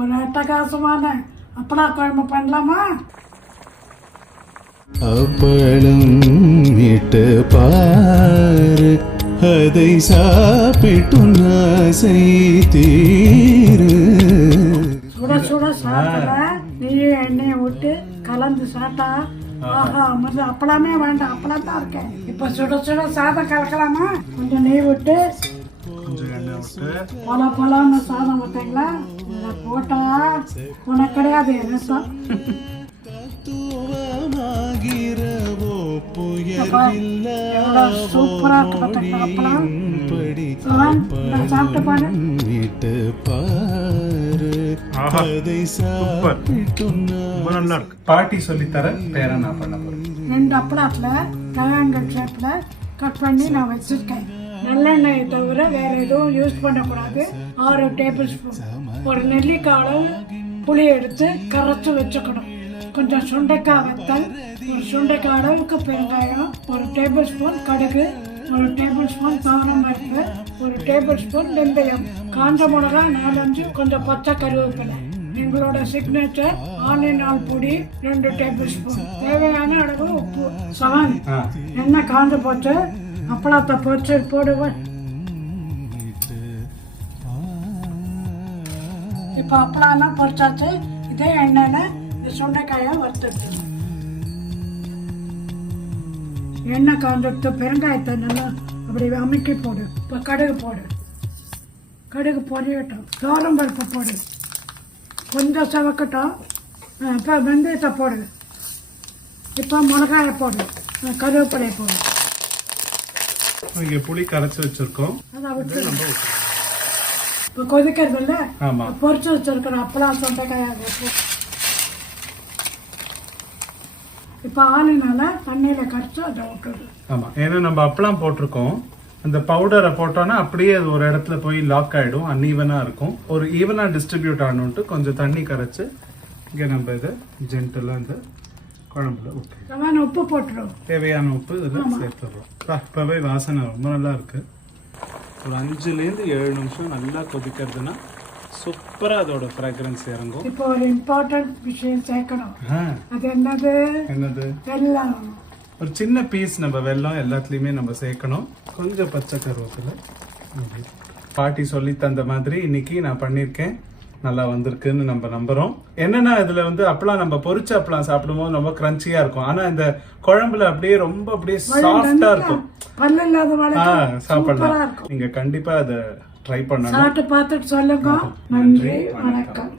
ஒரு அட்டகாசமான அப்பளா குழம்பு பண்ணலாமா? அப்பளம் இட்டு பாரு, அதை சாப்பிட்டு ஆசை தீரு. சுட சுட சாப்பிட நெய்யை எண்ணெயை விட்டு கலந்து சாப்பிட்டா ஆஹா அமிர்த. அப்பளமே வேண்டாம், அப்பளம் தான் இருக்கேன். இப்ப சுட சுட சாதம் கலக்கலாமா? கொஞ்சம் நெய் விட்டு பொல பொலன்னு சாதம் விட்டீங்களா? இதை போட்டா உனக்கு கிடையாது ரசம். சூப்பரா சாப்பிட்டு பாரு. பாட்டி சொல்லி தர பேர நான் பண்ண போறேன். 2 அப்பளத்துல ட்ரையாங்கிள் ஷேப்ல கட் பண்ணி நான் வச்சிருக்கேன். நல்லெண்ணெயை தவிர வேற எதுவும் யூஸ் பண்ணக்கூடாது. 6 டேபிள் ஸ்பூன். ஒரு நெல்லிக்காய் புளி எடுத்து கரைச்சி வச்சுக்கணும். கொஞ்சம் சுண்டைக்காய் வத்தல், ஒரு சுண்டைக்காய் அளவுக்கு பெருங்காயம், 1 டேபிள் ஸ்பூன் கடுகு, 1 டேபிள் ஸ்பூன் பருப்பு, 1 டேபிள் ஸ்பூன் வெந்தயம், காஞ்ச மிளகா 4-5, கொஞ்சம் பச்சை கருவேப்பிலை. எங்களோட சிக்னேச்சர் ஆனியன் ஆல் பொடி 2 டேபிள் ஸ்பூன். தேவையான அளவு உப்பு. 7 எண்ணெய் காஞ்ச போட்டு அப்பளத்தை பொரிச்சு போடுவேன். இப்போ அப்பளம்லாம் பொரிச்சாச்சு. இதே எண்ணெயில சுண்டைக்காயை வறுத்துட்டு எண்ணெய் காஞ்செடுத்து பெருங்காயத்தை நல்லா அப்படி அமுக்கி போடு. இப்போ கடுகு போடு. கடுகு பொரியட்டும். தோரம் பருப்பு போடு. கொஞ்சம் சவக்கட்டும். இப்போ வெந்தயத்தை போடு. இப்போ மிளகாயை போடு. கருவேப்பிலையை போடு. இங்க புளி கரைச்சி வச்சிருக்கோம். அதை விட்டு இப்போ கொதிக்கிறது இல்லை, பொரிச்சு வச்சிருக்கிற அப்பளம் சுண்டைக்காயாக இப்போ ஆனினால தண்ணியில் கரைச்சி அதை விட்டுடு. ஆமா, ஏன்னா நம்ம அப்பளம் போட்டிருக்கோம். அந்த பவுடரை போட்டோன்னா அப்படியே அது ஒரு இடத்துல போய் லாக் ஆகிடும், அன்ஈவனாக இருக்கும். ஒரு ஈவனாக டிஸ்ட்ரிபியூட் ஆகணுன்ட்டு கொஞ்சம் தண்ணி கரைச்சி இங்கே நம்ம இதை ஜென்டலாக இந்த குழம்புல தேவையான உப்பு போட்டுரும். தேவையான உப்பு இதில் சேர்த்துடுறோம். இப்போவே வாசனை ரொம்ப நல்லா இருக்கு. ஒரு 5லேருந்து 7 நிமிஷம் நல்லா கொதிக்கிறதுனா சூப்பராக அதோட ஃப்ராக்ரன்ஸ் இறங்கும். இப்போ ஒரு இம்பார்ட்டன்ட் விஷயம் சேர்க்கணும். அது என்னது? வெல்லம். ஒரு சின்ன பீஸ் நம்ம வெல்லம் எல்லாத்துலேயுமே நம்ம சேர்க்கணும். கொஞ்சம் பச்சை கருவேப்பிலை. பாட்டி சொல்லி தந்த மாதிரி இன்னைக்கு நான் பண்ணியிருக்கேன். நல்லா வந்திருக்குன்னு நம்ம நம்புறோம். என்னன்னா இதுல அப்பெல்லாம் நம்ம பொரிச்ச அப்பெல்லாம் சாப்பிடும்போது ரொம்ப கிரன்ச்சியா இருக்கும். ஆனா இந்த குழம்புல அப்படியே ரொம்ப அப்படியே சாஃப்டா இருக்கும். சாப்பிடலாம். நீங்க கண்டிப்பா அதை ட்ரை பண்ணணும். சாப்பிட்டு பார்த்துட்டு சொல்லுங்க. நன்றி, வணக்கம்.